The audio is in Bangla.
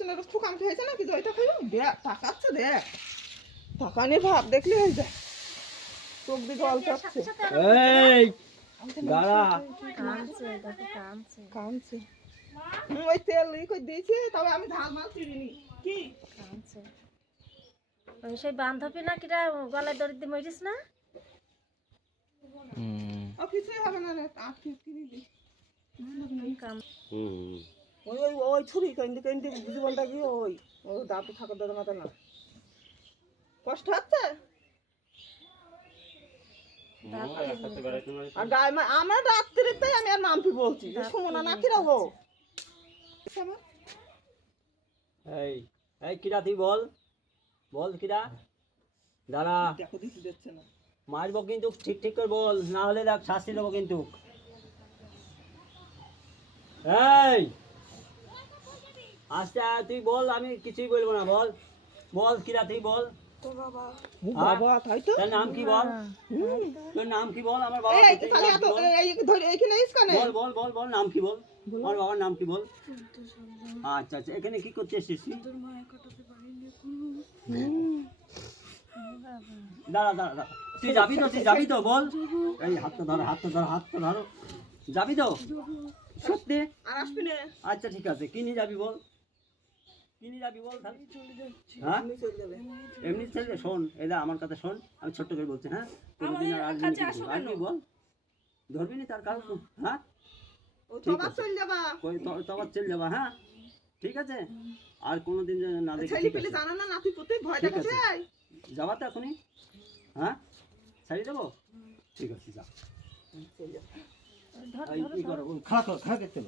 পিছনে ঠুকাম খেয়েছে নাকি যে ওইটা খাইব দেখ টাকাচ্ছে দেখ টাকা নিয়ে ভাব দেখলে হয়ে যায় চোখ দিয়ে জল চাচ্ছে এই দাঁড়া কাঁদছে ওই তেল করে দিয়েছে তবে আমি ঝাল মাল চিড়িনি কি সেই বান্ধবী না কিরা গলায় দড়ি দিয়ে মরিস না ও কিছুই হবে না রে আটকে কিনে দি ওই ওই ওই ছুরি কেন্দ্রে কেন্দ্রে জীবনটা কি ওই ও দাঁতে থাকার দাদা মাথা না কষ্ট হচ্ছে আর গায়ে আমার রাত্রিতে আমি আর মাম্পি বলছি যে সুমনা না কিরা গো এই এই কিরা তুই বল বল কিরা দাঁড়া দেখো দিতে যাচ্ছে না মারবো কিন্তু ঠিক ঠিক করে বল না হলে দেখ শাস্তি দেবো কিন্তু এই আচ্ছা তুই বল আমি কিছুই বলবো না বল বল কিরা তুই বল বাবা তাই তো তোর নাম কি বল তোর নাম কি বল আমার বাবা এই তাহলে এত এই ধরে এইখানে ইসকানে বল বল বল বল নাম কি বল আমার বাবার নাম কি বল আচ্ছা আচ্ছা এখানে কি করতে এসেছিস দাঁড়া দাঁড়া দাঁড়া তুই যাবি তো বল এই হাতটা ধরো যাবি তো সত্যি আর আসবি না আচ্ছা ঠিক আছে কি নিয়ে যাবি বল কি নিয়ে যাবি বল তাহলে হ্যাঁ এমনি চলে শোন এদা আমার কথা শোন আমি ছোট্ট করে বলছি হ্যাঁ কোনোদিন আর আসবি বল ধরবি না তার কারণ হ্যাঁ ও তোমার চলে যাবা তোমার চলে যাবা হ্যাঁ ঠিক আছে আর কোনোদিন যেন না দেখি ছেলে পেলে জানা না নাতি পুতে ভয় দেখাচ্ছে যাবা তো এখনই হ্যাঁ ছাড়িয়ে দেবো ঠিক আছে যা চলে যা কি করো খাড়া করতে